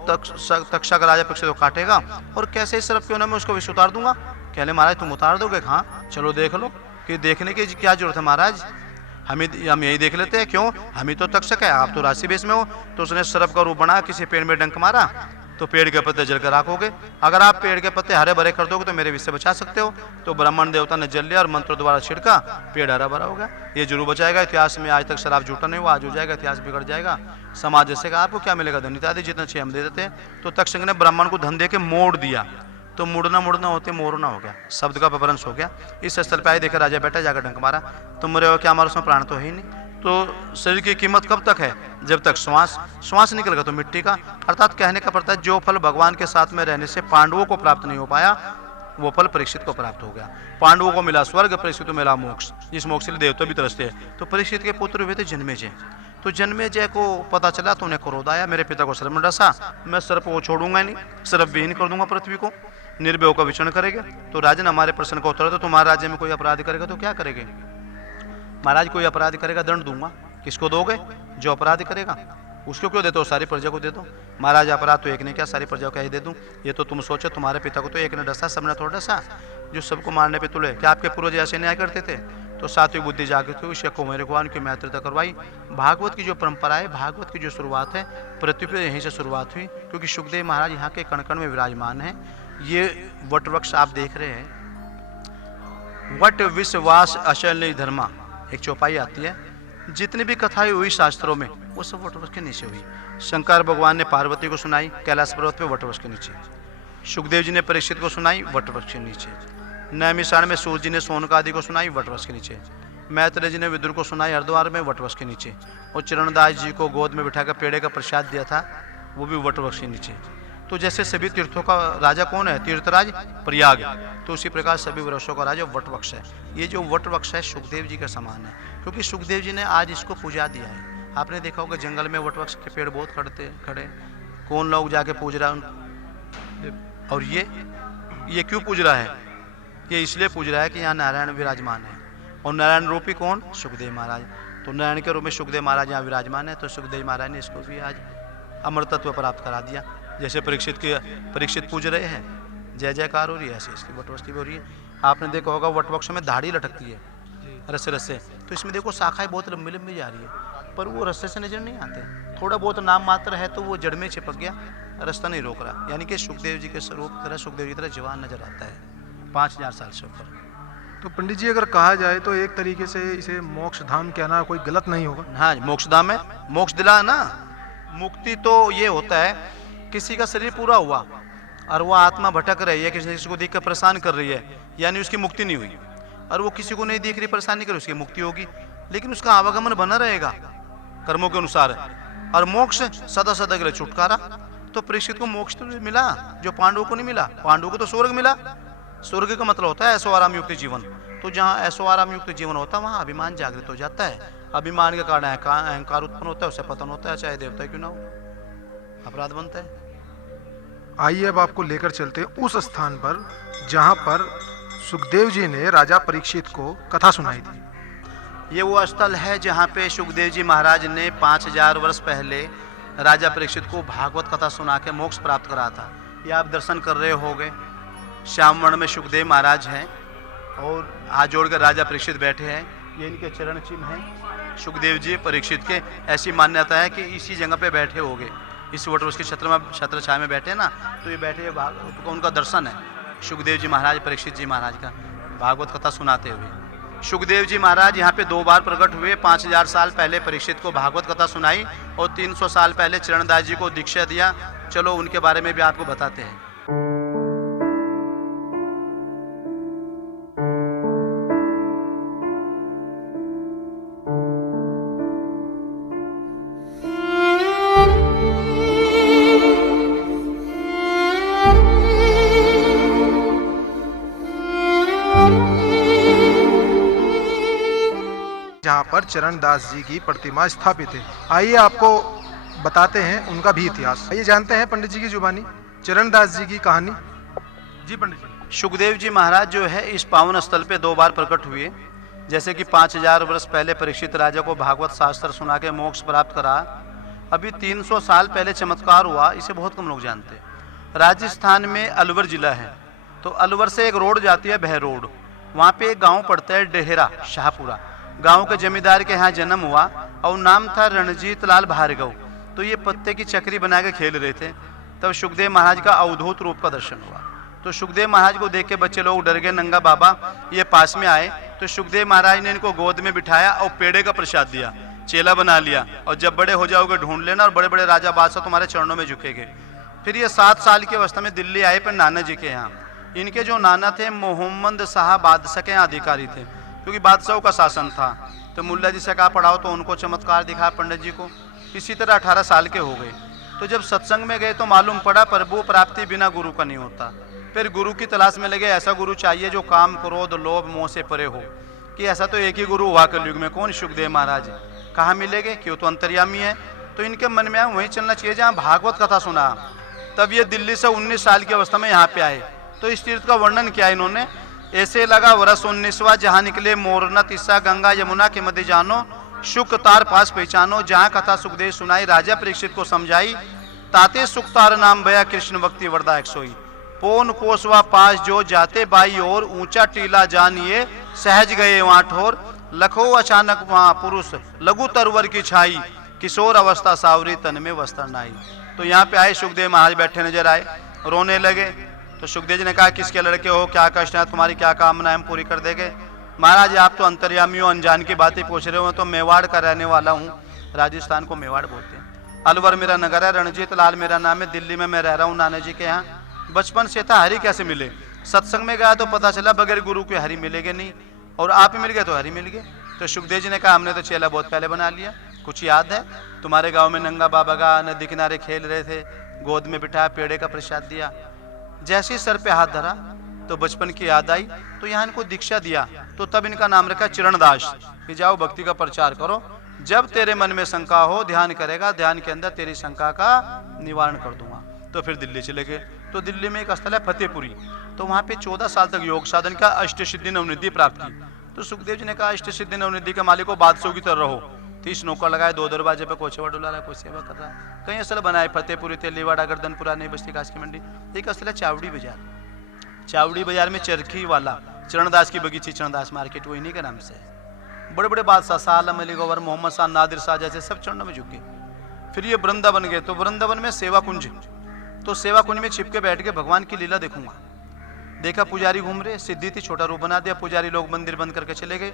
तक्षक राजा परीक्षित को काटेगा और कैसे इस तरफ क्यों ना मैं उसको विष उतार दूंगा। कहले महाराज तुम उतार दोगे? हाँ चलो देख लो। कि देखने की क्या जरूरत है महाराज, हम यही देख लेते हैं। क्यों? हम ही तो तक्षक है, आप तो राशि बेस में हो। तो उसने सर्प का रूप बना, किसी पेड़ में डंक मारा तो पेड़ के पत्ते जलकर राख हो गए। अगर आप पेड़ के पत्ते हरे भरे कर दोगे तो मेरे विष से बचा सकते हो। तो ब्राह्मण देवता ने जल लिया और मंत्र द्वारा छिड़का, पेड़ हरा भरा हो गया। ये जरूर बचाएगा। इतिहास में आज तक शराब झूठा नहीं हुआ, आज हो जाएगा, इतिहास बिगड़ जाएगा। समाज जैसे का आपको क्या मिलेगा? धन इत्यादि जितना चाहिए हम दे देते हैं। तो तक्षक ने ब्राह्मण को धन दे के मोड़ दिया। तो मुड़ना होते मोरना हो गया, शब्द का अपभ्रंश हो गया। इस स्थल पे आए देखे राजा बैठा, जाकर डंक मारा। तुम मरे हो क्या? हमारा उसमें प्राण तो है ही नहीं। तो शरीर की कीमत कब तक है? जब तक श्वास निकल गया तो मिट्टी का। अर्थात कहने का पड़ता है जो फल भगवान के साथ में रहने से पांडवों को प्राप्त नहीं हो पाया, वो फल परीक्षित को प्राप्त हो गया। पांडवों को मिला स्वर्ग, परीक्षित को मिला मोक्ष। इस मोक्ष के लिए देवता भी तरसते हैं। तो परीक्षित के पुत्र हुए थे जन्मेजय। तो जन्मेजय को पता चला तो उन्हें क्रोध आया, मेरे पिता को सर्प में डसा, मैं सर्प को छोड़ूंगा नहीं, सर्प विहीन कर दूंगा पृथ्वी को, निर्भय का विचरण करेंगे। तो राजन हमारे प्रश्न का उत्तर दो, तुम्हारे राज्य में कोई अपराध करेगा तो क्या करेंगे? महाराज कोई अपराध करेगा दंड दूंगा। किसको दोगे? जो अपराध करेगा। उसको क्यों देते हो? सारी प्रजा को दे दो। महाराज अपराध तो एक ने क्या, सारी प्रजा को ही दे दूं? ये तो तुम सोचो, तुम्हारे पिता को तो एक ने डसा, सबने थोड़ा डसा, जो सबको मारने पे तुले। क्या आपके पूर्वज ऐसे न्याय करते थे? तो सात्विक बुद्धि जागृत हुई, शक को मेरे भगवान की मैत्रिता करवाई। भागवत की जो परंपरा है, भागवत की जो शुरुआत है, पृथ्वी पर यहीं से शुरुआत हुई, क्योंकि सुखदेव महाराज यहाँ के कण कण में विराजमान है। ये वट वृक्ष आप देख रहे हैं, वट विश्वास अशल्य धर्मा, एक चौपाई आती है। जितनी भी कथाएं हुई शास्त्रों में वो सब वटवृक्ष के नीचे हुई। शंकर भगवान ने पार्वती को सुनाई कैलाश पर्वत पे वटवृक्ष के नीचे, सुखदेव जी ने परीक्षित को सुनाई वटवृक्ष के नीचे, नैमिषारण्य में सूर्य जी ने सोनका आदि को सुनाई वटवृक्ष के नीचे, मैत्रेय जी ने विदुर को सुनाई हरिद्वार में वटवृक्ष के नीचे, और चरणदास जी को गोद में बिठाकर पेड़े का प्रसाद दिया था वो भी वटवृक्ष के नीचे। तो जैसे सभी तीर्थों का राजा कौन है? तीर्थराज प्रयाग। तो उसी प्रकार सभी वृक्षों का राजा वटवृक्ष है। ये जो वटवृक्ष है सुखदेव जी का समान है, क्योंकि सुखदेव जी ने आज इसको पूजा दिया है। आपने देखा होगा जंगल में वटवृक्ष के पेड़ बहुत खड़े, कौन लोग जाके पूज रहा है। और ये क्यों पूज रहा है? ये इसलिए पूज रहा है कि यहाँ नारायण विराजमान है, और नारायण रूपी कौन? सुखदेव महाराज। तो नारायण के रूप में सुखदेव महाराज यहाँ विराजमान है। तो सुखदेव महाराज ने इसको भी आज अमर तत्व प्राप्त करा दिया। जैसे परीक्षित पूज रहे हैं, जय जयकार हो रही है, ऐसे इसकी वटवृक्ष भी हो रही है। आपने देखा होगा वटवृक्ष में दाढ़ी लटकती है रस्से रस्से, तो इसमें देखो शाखाएं बहुत लंबी लंबी जा रही है, पर वो रस्से से नजर नहीं आते। थोड़ा बहुत नाम मात्र है तो वो जड़ में चिपक गया, रास्ता नहीं रोक रहा। यानी कि सुखदेव जी के स्वरूप तरह सुखदेव जी तरह जवान नजर आता है 5000 साल से ऊपर। तो पंडित जी अगर कहा जाए तो एक तरीके से इसे मोक्ष धाम कहना कोई गलत नहीं होगा? हाँ, मोक्ष धाम है, मोक्ष दिला ना। मुक्ति तो ये होता है किसी का शरीर पूरा हुआ और वो आत्मा भटक रही है, किसी को देख कर परेशान कर रही है, यानी उसकी मुक्ति नहीं हुई। और वो किसी को नहीं देख रही, परेशान नहीं कर रही, उसकी मुक्ति होगी, लेकिन उसका आवागमन बना रहेगा कर्मों के अनुसार। और मोक्ष सदा सदा के लिए छुटकारा। तो परीक्षित को मोक्ष तो मिला जो पांडवों को नहीं मिला। पांडवों को तो स्वर्ग मिला। स्वर्ग का मतलब होता है ऐसो आराम युक्त जीवन। तो जहाँ ऐसो आराम युक्त जीवन होता है वहाँ अभिमान जागृत हो जाता है। अभिमान के कारण अहंकार उत्पन्न होता है, उससे पतन होता है, चाहे देवता क्यों ना हो, अपराध बनता है। आइए अब आपको लेकर चलते हैं उस स्थान पर जहाँ पर सुखदेव जी ने राजा परीक्षित को कथा सुनाई थी। ये वो स्थल है जहाँ पे सुखदेव जी महाराज ने 5000 वर्ष पहले राजा परीक्षित को भागवत कथा सुना के मोक्ष प्राप्त करा था। ये आप दर्शन कर रहे होंगे, श्याम वर्ण में सुखदेव महाराज हैं और हाथ जोड़कर राजा परीक्षित बैठे हैं। ये इनके चरण चिन्ह हैं सुखदेव जी परीक्षित के। ऐसी मान्यता है कि इसी जगह पे बैठे होंगे, इस वटवृक्ष के छत्र छाया में बैठे ना, तो ये बैठे उनका दर्शन है सुखदेव जी महाराज परीक्षित जी महाराज का भागवत कथा सुनाते हुए। सुखदेव जी महाराज यहाँ पे 2 बार प्रकट हुए। 5000 साल पहले परीक्षित को भागवत कथा सुनाई और 300 साल पहले चरणदास जी को दीक्षा दिया। चलो उनके बारे में भी आपको बताते हैं। पर चरणदास जी की प्रतिमा स्थापित है। आइए आपको बताते हैं उनका भी इतिहास। आइए जानते हैं पंडित जी की जुबानी चरणदास जी की कहानी। जी पंडित जी। सुखदेव जी महाराज जो है इस पावन स्थल पे 2 बार प्रकट हुए। जैसे कि 5000 वर्ष पहले परीक्षित राजा को भागवत शास्त्र सुना के मोक्ष प्राप्त करा। अभी 300 साल पहले चमत्कार हुआ, इसे बहुत कम लोग जानते हैं। राजस्थान में अलवर जिला है, तो अलवर से एक रोड जाती है बह रोड, वहाँ पे एक गांव पड़ता है डेहरा शाहपुरा। गांव के जमींदार के यहाँ जन्म हुआ और नाम था रणजीत लाल भार्गव। तो ये पत्ते की चक्री बना के खेल रहे थे, तब सुखदेव महाराज का अवधूत रूप का दर्शन हुआ। तो सुखदेव महाराज को देख के बच्चे लोग डर गए, नंगा बाबा ये पास में आए। तो सुखदेव महाराज ने इनको गोद में बिठाया और पेड़े का प्रसाद दिया, चेला बना लिया, और जब बड़े हो जाओगे ढूंढ लेना और बड़े बड़े राजा बादशाह तुम्हारे चरणों में झुकेंगे। फिर ये 7 साल की अवस्था में दिल्ली आए पर नाना जी के यहाँ। इनके जो नाना थे मोहम्मद शाह बादशाह के अधिकारी थे, क्योंकि बादशाहों का शासन था। तो मुल्ला जी से कहा पढ़ाओ, तो उनको चमत्कार दिखा पंडित जी को। इसी तरह 18 साल के हो गए। तो जब सत्संग में गए तो मालूम पड़ा प्रभु प्राप्ति बिना गुरु का नहीं होता। फिर गुरु की तलाश में लगे, ऐसा गुरु चाहिए जो काम क्रोध लोभ मोह से परे हो। कि ऐसा तो एक ही गुरु हुआ कलयुग में, कौन? सुखदेव महाराज। कहाँ मिलेंगे? क्यों तो अंतर्यामी है। तो इनके मन में वहीं चलना चाहिए जहाँ भागवत कथा सुना। तब ये दिल्ली से 19 साल की अवस्था में यहाँ पे आए। तो इस तीर्थ का वर्णन किया इन्होंने, ऐसे लगा वर्ष 19वां, जहाँ निकले मोरना तिस्सा गंगा यमुना के मध्य जानो, शुक तार पास पहचानो, जहाँ कथा सुखदेव सुनाई राजा परीक्षित को समझाई, ताते सुख तार नाम भया कृष्ण भक्ति वरदा 100। पौन कोसवा पास जो जाते बाई और, ऊंचा टीला जानिए सहज गए वहाँ ठोर, लखो अचानक वहाँ पुरुष लघु तरवर की छाई, किशोर अवस्था सावरी तन में वस्त्र नाई। तो यहाँ पे आए सुखदेव महाराज बैठे नजर आए, रोने लगे। तो सुखदेव जी ने कहा किसके लड़के हो, क्या कष्ट है तुम्हारी, क्या कामना है, हम पूरी कर देंगे। महाराज आप तो अंतर्यामी हो, अनजान की बातें पूछ रहे हो। तो मेवाड़ का रहने वाला हूँ, राजस्थान को मेवाड़ बोलते हैं। अलवर मेरा नगर है, रणजीत लाल मेरा नाम है, दिल्ली में मैं रह रहा हूँ नाना जी के यहाँ। बचपन से था, हरि कैसे मिले? सत्संग में गया तो पता चला बगैर गुरु के हरि मिलेंगे नहीं, और आप ही मिल गए तो हरि मिल गए। तो सुखदेव जी ने कहा हमने तो चेला बहुत पहले बना लिया। कुछ याद है? तुम्हारे गांव में नंगा बाबा का नदी किनारे खेल रहे थे, गोद में बिठाया, पेड़े का प्रसाद दिया। जैसे ही सर पे हाथ धरा तो बचपन की याद आई, तो यहाँ इनको दीक्षा दिया। तो तब इनका नाम रखा चरणदास, कि जाओ भक्ति का प्रचार करो, जब तेरे मन में शंका हो ध्यान करेगा, ध्यान के अंदर तेरी शंका का निवारण कर दूंगा। तो फिर दिल्ली चले गए। तो दिल्ली में एक स्थल है फतेहपुरी, तो वहाँ पे 14 साल तक योग साधन का, अष्ट सिद्धि नवनिधि प्राप्त की। तो सुखदेव जी ने कहा अष्ट सिद्धि नवनिधि के मालिक को बादशाह की तरह रहो। 30 नौकर लगाए, 2 दरवाजे पे कोई सेवा डुला रहा है, कोई सेवा कर रहा है। कई स्थल बनाए, फतेहपुरी, तेलीवाड़ा, गर्दनपुरा, नई बस्ती, काश की मंडी। एक स्थल है चावड़ी बाजार। चावड़ी बाजार में चरखी वाला चरणदास की बगीची, चरणदास मार्केट, वो इन्हीं के नाम से है। बड़े बड़े बादशाह शाह आलम अली गौहर, मोहम्मद शाह, नादिर शाह जैसे सब चरणों में झुक गए। फिर ये वृंदावन गए। तो वृंदावन में सेवा कुंज, तो सेवा कुंज में छिप के बैठ के भगवान की लीला देखूंगा। देखा पुजारी घूम रहे, सिद्धि थी, छोटा रूप बना दिया। पुजारी लोग मंदिर बंद करके चले गए।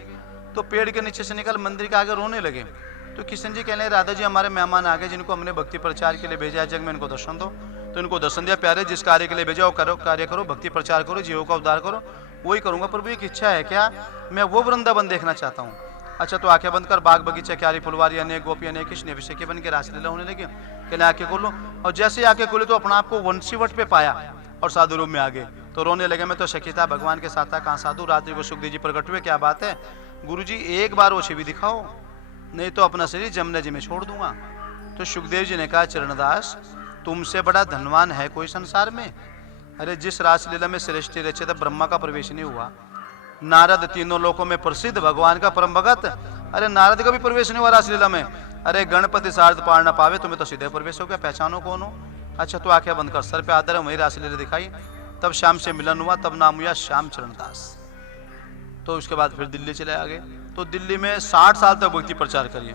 तो पेड़ के नीचे से निकल मंदिर के आगे रोने लगे। तो किशन जी कहने, राधा जी हमारे मेहमान आ गए, जिनको हमने भक्ति प्रचार के लिए भेजा है जग में, इनको दर्शन दो। तो इनको दर्शन दिया। प्यारे जिस कार्य के लिए भेजा वो करो, कार्य करो, भक्ति प्रचार करो, जीवों का उद्धार करो, वही करूंगा। प्रभु एक इच्छा है क्या, मैं वो वृंदावन देखना चाहता हूँ। अच्छा तो आंखें बंद कर, बाग बगीचा, क्यारी फुलवारी, अनेक गोपी, अनेक कृष्ण अभिषेक बन के रासलीला होने लगे। कहने आंखें खोलो, और जैसे आंखें खोली तो अपना आपको वंशीवट पे पाया और साधु रूप में आ गए। तो रोने लगे, मैं तो सखी था, भगवान के साथ था, कहाँ साधु। रात्रि को सुखदेव जी प्रकट हुए, क्या बात है गुरु जी, एक बार वो छवि दिखाओ, नहीं तो अपना शरीर जमुना जी में छोड़ दूंगा। तो सुखदेव जी ने कहा चरणदास तुमसे बड़ा धनवान है कोई संसार में? अरे जिस रासलीला में सृष्टि रचे तब ब्रह्मा का प्रवेश नहीं हुआ, नारद तीनों लोकों में प्रसिद्ध भगवान का परम भगत, अरे नारद का भी प्रवेश नहीं हुआ रासलीला में। अरे गणपति सार्ध पार न पावे, तुम्हें तो सीधे प्रवेश हो गया, पहचानो कौन हो? अच्छा तो आंखें बंद कर, सर पे आदर है, वही रासलीला दिखाई। तब श्याम से मिलन हुआ, तब नाम हुआ श्याम चरणदास। तो उसके बाद फिर दिल्ली चले आ गए। तो दिल्ली में 60 साल तक भक्ति प्रचार करिए।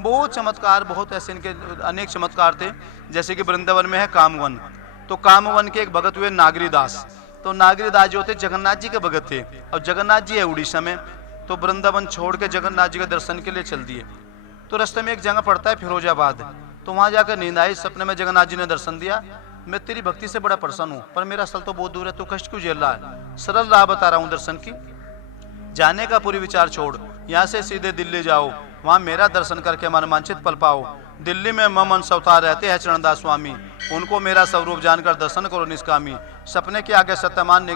बहुत चमत्कार, बहुत ऐसे इनके अनेक चमत्कार थे। जैसे कि वृंदावन में है कामवन, तो कामवन के एक भगत हुए नागरीदास। तो नागरीदास जो थे जगन्नाथ जी के भगत थे, और जगन्नाथ जी है उड़ीसा में। तो वृंदावन छोड़ के जगन्नाथ जी के दर्शन के लिए चल दिए। तो रास्ते में एक जगह पड़ता है फिरोजाबाद, तो वहाँ जाकर नींद आई। सपने में जगन्नाथ जी ने दर्शन दिया, मैं तेरी भक्ति से बड़ा प्रसन्न हूँ, पर मेरा स्थल तो बहुत दूर है, तू कष्ट क्यों झेल रहा है? सरल राह बता रहा हूँ दर्शन की, जाने का पूरी विचार छोड़, यहाँ से सीधे दिल्ली जाओ, वहाँ मेरा दर्शन करके मन वांछित पल पाओ। दिल्ली में मम अंश अवतार रहते हैं चरणदास स्वामी, उनको मेरा स्वरूप जानकर दर्शन करो निष्कामी। सपने के आगे सत्यमान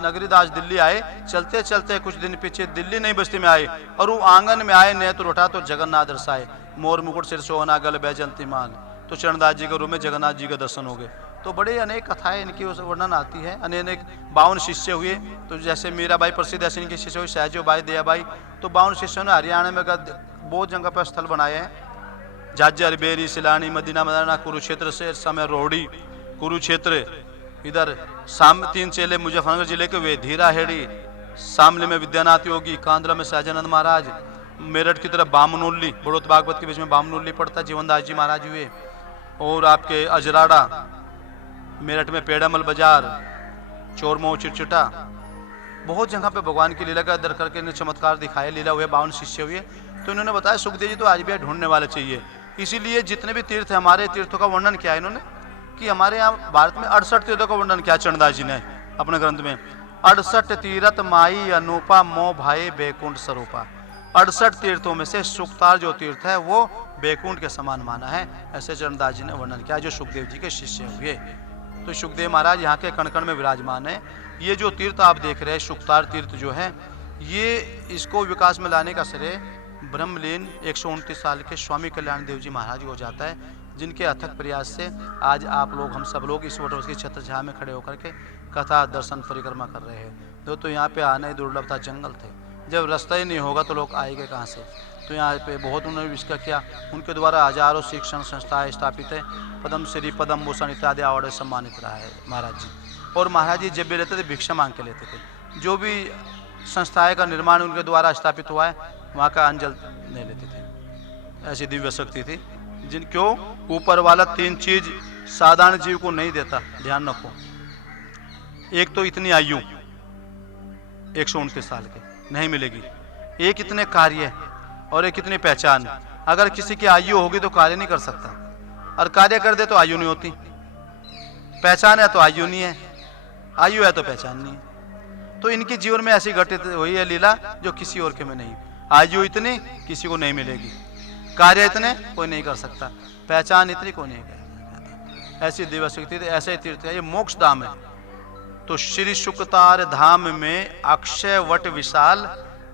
नगरी दास दिल्ली आए, चलते चलते कुछ दिन पीछे दिल्ली नई बस्ती में आए, और वो आंगन में आए, नेत्र उठा तो जगन्नाथ दर्शाए, मोर मुकुट सिर सोहना गल बैजंती माल। तो चरणदास जी के रूप में जगन्नाथ जी के दर्शन हो गए। तो बड़े अनेक कथाएं इनकी वर्णन आती है। अनेक 52 शिष्य हुए, तो जैसे मीराबाई प्रसिद्ध ऐसे इनके शिष्य हुए, सहजोबाई, दयाबाई। तो 52 शिष्यों ने हरियाणा में बहुत जगह पर स्थल बनाए हैं, जाजर, बेरी, सिलानी, मदीना, मदाना, कुरुक्षेत्र से समय रोहड़ी, कुरुक्षेत्र, इधर 3 चेले मुजफ्फरनगर जिले के हुए, धीरा हेड़ी, शामली में विद्यानाथ योगी, कांदला में सहजानंद महाराज, मेरठ की तरफ बामनोली, बड़ौत बागवत के बीच में बामनोली पड़ता, जीवनदास जी महाराज हुए, और आपके अजराड़ा, मेरठ में पेड़ामल बाजार, चोरमो, चिरचिटा, बहुत जगह पे भगवान की लीला का दर करके इन्हें चमत्कार दिखाए, लीला हुए, 52 शिष्य हुए। तो इन्होंने बताया सुखदेव जी तो आज भी ढूंढने वाले चाहिए। इसीलिए जितने भी तीर्थ है, हमारे तीर्थों का वर्णन किया है इन्होंने, कि हमारे यहाँ भारत में 68 तीर्थों का वर्णन किया चरणदास जी ने अपने ग्रंथ में। 68 तीर्थ माई अनूपा मोह भाई बैकुंठ स्वरूपा। 68 तीर्थों में से सुखतार जो तीर्थ है वो बैकुंठ के समान माना है, ऐसे चरणदास जी ने वर्णन किया, जो सुखदेव जी के शिष्य हुए। तो सुखदेव महाराज यहाँ के कण कण में विराजमान है। ये जो तीर्थ आप देख रहे हैं, सुखतार तीर्थ जो है, ये इसको विकास में लाने का श्रेय ब्रह्मलीन 129 साल के स्वामी कल्याण देव जी महाराज हो जाता है, जिनके अथक प्रयास से आज आप लोग, हम सब लोग इस वटवृक्ष की छत्र छाया में खड़े होकर के कथा दर्शन परिक्रमा कर रहे हैं। तो यहाँ पे आना ही दुर्लभ था, जंगल थे, जब रास्ता ही नहीं होगा तो लोग आएंगे कहाँ से। तो यहाँ पे बहुत उन्होंने इसका किया, उनके द्वारा हजारों शिक्षण संस्थाएं स्थापित है, पद्म श्री, पद्म भूषण इत्यादि अवार्ड सम्मानित रहा है महाराज जी। और महाराज जी जब भी लेते थे भिक्षा मांग के लेते थे। जो भी संस्थाएं का निर्माण उनके द्वारा स्थापित हुआ है, वहाँ का अंजल नहीं लेते थे। ऐसी दिव्य शक्ति थी, जिन क्यों ऊपर वाला 3 चीज साधारण जीव को नहीं देता, ध्यान रखो। एक तो इतनी आयु 129 साल के नहीं मिलेगी, एक इतने कार्य और एक इतनी पहचान। अगर किसी की आयु होगी तो कार्य नहीं कर सकता, और कार्य कर दे तो आयु नहीं होती। पहचान है तो आयु नहीं है, आयु है तो पहचान नहीं है। तो इनके जीवन में ऐसी घटित हुई है लीला जो किसी और के में नहीं। आयु इतनी किसी को नहीं मिलेगी, कार्य इतने कोई नहीं कर सकता, पहचान इतनी कोई नहीं कर। ऐसी दिव्य शक्ति, ऐसे तीर्थ है, ये मोक्ष धाम है। तो श्री शुकतार धाम में अक्षय वट विशाल,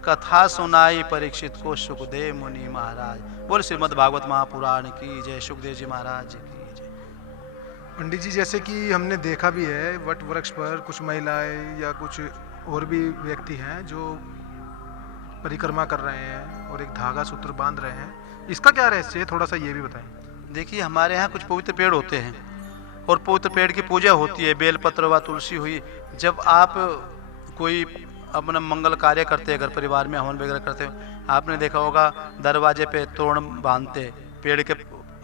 कथा सुनाई परीक्षित को सुखदेव मुनि महाराज। बोल श्रीमद् भागवत महापुराण की जय, सुखदेव जी महाराज की जय। पंडित जी, जैसे कि हमने देखा भी है, वट वृक्ष पर कुछ महिलाएं या कुछ और भी व्यक्ति हैं जो परिक्रमा कर रहे हैं और एक धागा सूत्र बांध रहे हैं। इसका क्या रहस्य है, थोड़ा सा ये भी बताएं। देखिए, हमारे यहाँ कुछ पवित्र पेड़ होते हैं और पवित्र पेड़ की पूजा होती है, बेलपत्र व तुलसी हुई। जब आप कोई अपना मंगल कार्य करते हैं, अगर परिवार में हवन वगैरह करते हो, आपने देखा होगा दरवाजे पे तोरण बांधते, पेड़ के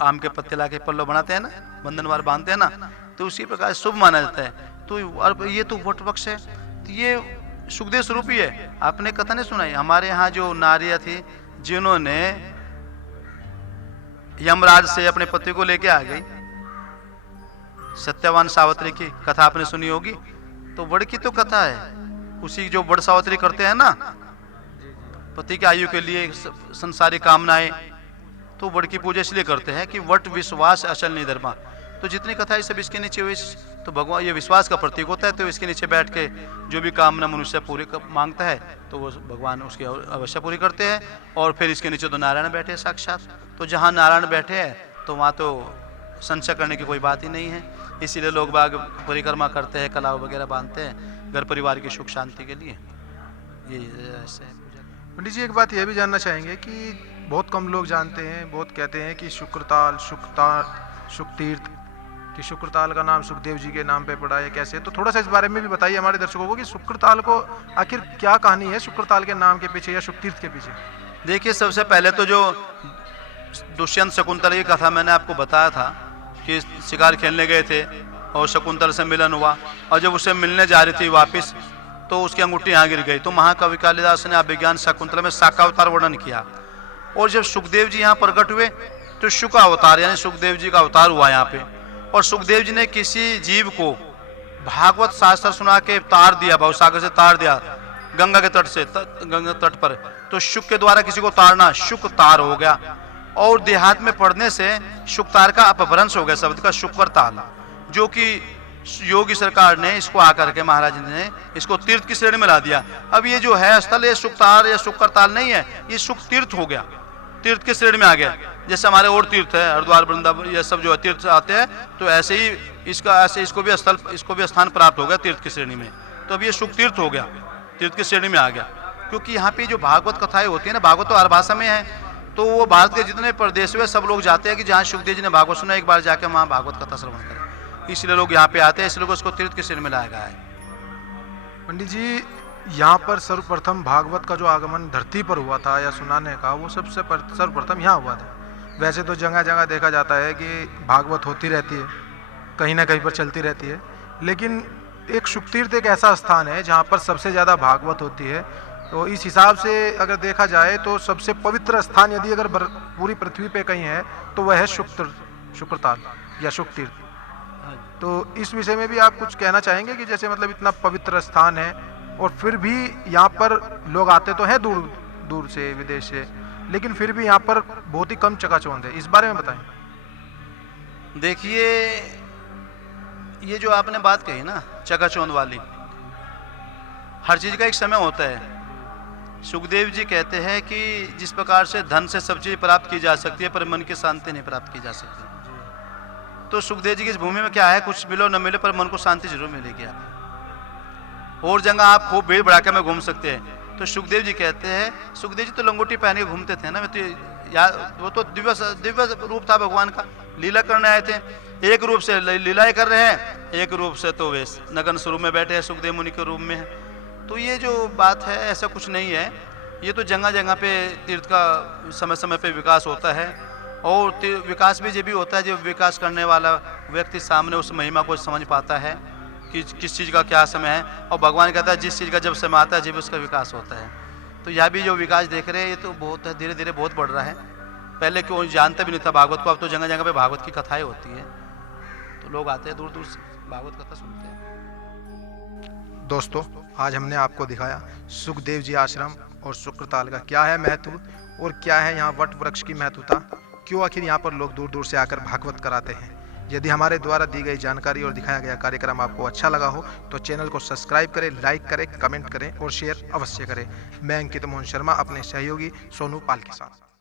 आम के पत्ते ला के पल्लो बनाते हैं ना, बंधनवार बांधते हैं ना, तो उसी प्रकार शुभ माना जाता है। तो ये तो वट वृक्ष है, तो ये सुखदेव स्वरूप ही है। आपने कथा नहीं सुनाई, हमारे यहाँ जो नारियां थी जिन्होंने यमराज से अपने पति को लेके आ गई, सत्यवान सावित्री की कथा आपने सुनी होगी। तो वड़ की तो कथा है, उसी जो वड़ सावित्री करते हैं ना, पति की आयु के लिए संसारी कामनाएं, तो वड़ की पूजा इसलिए करते हैं कि वट विश्वास अचल निधर्मा। तो जितनी कथा है सब इसके नीचे हुई, तो भगवान ये विश्वास का प्रतीक होता है। तो इसके नीचे बैठ के जो भी कामना मनुष्य पूरी मांगता है तो वो भगवान उसकी अवश्य पूरी करते हैं। और फिर इसके नीचे तो नारायण बैठे हैं साक्षात। तो जहाँ नारायण बैठे हैं तो वहाँ तो संशय करने की कोई बात ही नहीं है। इसीलिए लोग बाग परिक्रमा करते हैं, कलाव वगैरह बांधते हैं घर परिवार की सुख शांति के लिए। ये ऐसे है। पंडित जी, एक बात यह भी जानना चाहेंगे कि बहुत कम लोग जानते हैं, बहुत कहते हैं कि शुक्रताल, शुकतीर्थ कि शुक्रताल का नाम सुखदेव जी के नाम पे पड़ा है, कैसे? तो थोड़ा सा इस बारे में भी बताइए हमारे दर्शकों को कि शुक्रताल को आखिर क्या कहानी है, शुक्रताल के नाम के पीछे या शुकतीर्थ के पीछे। देखिए, सबसे पहले तो जो दुष्यंत शकुंतला की कथा मैंने आपको बताया था कि शिकार खेलने गए थे और शकुंतला से मिलन हुआ, और जब उसे मिलने जा रही थी वापस तो उसकी अंगूठी यहाँ गिर गई। तो महाकवि कालिदास ने अभिज्ञान शाकुंतला में शाकावतार वर्णन किया। और जब सुखदेव जी यहाँ प्रकट हुए तो शुक अवतार यानी सुखदेव जी का अवतार हुआ यहाँ पे। और सुखदेव जी ने किसी जीव को भागवत शास्त्र सुना के तार दिया, भवसागर से तार दिया गंगा के तट से, गंगा तट पर। तो शुक के द्वारा किसी को तारना शुक तार हो गया। और देहात में पढ़ने से शुकतार का अपभ्रंश हो गया शब्द का शुक्रताल, जो कि योगी सरकार ने इसको आकर के महाराज ने इसको तीर्थ की श्रेणी में ला दिया। अब ये जो है स्थल, ये शुकतार या शुक्रताल नहीं है, ये शुक तीर्थ हो गया, तीर्थ की श्रेणी में आ गया। जैसे हमारे और तीर्थ है, हरिद्वार, वृंदावन, ये सब जो है तीर्थ आते हैं, तो ऐसे ही इसको भी स्थल, इसको भी स्थान प्राप्त हो गया तीर्थ की श्रेणी में। तो अब ये शुक तीर्थ हो गया, तीर्थ की श्रेणी में आ गया। क्योंकि यहाँ पे जो भागवत कथाएं होती है ना, भागवत तो हर भाषा में है, तो वो भारत के जितने प्रदेश में सब लोग जाते हैं कि जहाँ सुखदेव जी ने भागवत सुना, एक बार जाके वहाँ भागवत कथा श्रवण करें, इसलिए लोग यहाँ पे आते हैं, इसलिए उसको तीर्थ की श्रेणी में लाया गया है। पंडित जी, यहाँ पर सर्वप्रथम भागवत का जो आगमन धरती पर हुआ था या सुनाने का, वो सर्वप्रथम यहाँ हुआ था। वैसे तो जगह जगह देखा जाता है कि भागवत होती रहती है, कहीं ना कहीं पर चलती रहती है, लेकिन एक शुकतीर्थ एक ऐसा स्थान है जहाँ पर सबसे ज़्यादा भागवत होती है। तो इस हिसाब से अगर देखा जाए तो सबसे पवित्र स्थान यदि अगर पूरी पृथ्वी पे कहीं है तो वह है शुक्रताल या शुकतीर्थ। तो इस विषय में भी आप कुछ कहना चाहेंगे कि जैसे मतलब इतना पवित्र स्थान है और फिर भी यहाँ पर लोग आते तो हैं दूर दूर से, विदेश से, लेकिन फिर भी यहाँ पर बहुत ही कम चकाचौंध है, इस बारे में बताएं। देखिए, ये जो आपने बात कही ना चकाचौंध वाली, हर चीज़ का एक समय होता है। सुखदेव जी कहते हैं कि जिस प्रकार से धन से सब चीज़ प्राप्त की जा सकती है पर मन की शांति नहीं प्राप्त की जा सकती, तो सुखदेव जी की इस भूमि में क्या है, कुछ मिलो न मिले पर मन को शांति जरूर मिलेगी। आप और जगह आप खूब भीड़ भड़ाके में घूम सकते हैं, तो सुखदेव जी कहते हैं, सुखदेव जी तो लंगोटी पहन के घूमते थे ना, मैं तो वो तो दिव्य रूप था भगवान का, लीला करने आए थे। एक रूप से लीलाएं कर रहे हैं, एक रूप से तो वे नगन स्वरूप में बैठे हैं, सुखदेव मुनि के रूप में है। तो ये जो बात है ऐसा कुछ नहीं है, ये तो जगह जगह पे तीर्थ का समय समय पे विकास होता है, और विकास भी ये भी होता है जब विकास करने वाला व्यक्ति सामने उस महिमा को समझ पाता है कि किस चीज़ का क्या समय है, और भगवान कहता है जिस चीज़ का जब समय आता है जब उसका विकास होता है। तो यह भी जो विकास देख रहे हैं ये तो बहुत धीरे धीरे बहुत बढ़ रहा है। पहले क्यों जानता भी नहीं था भागवत को, अब तो जगह जगह पे भागवत की कथाएं होती है, तो लोग आते हैं दूर दूर से भागवत कथा सुनते हैं। दोस्तों, आज हमने आपको दिखाया सुखदेव जी आश्रम और शुक्रताल का क्या है महत्व और क्या है यहाँ वट वृक्ष की महत्वता, क्यों आखिर यहाँ पर लोग दूर दूर से आकर भागवत कराते हैं। यदि हमारे द्वारा दी गई जानकारी और दिखाया गया कार्यक्रम आपको अच्छा लगा हो तो चैनल को सब्सक्राइब करें, लाइक करें, कमेंट करें और शेयर अवश्य करें। मैं अंकित मोहन शर्मा अपने सहयोगी सोनू पाल के साथ।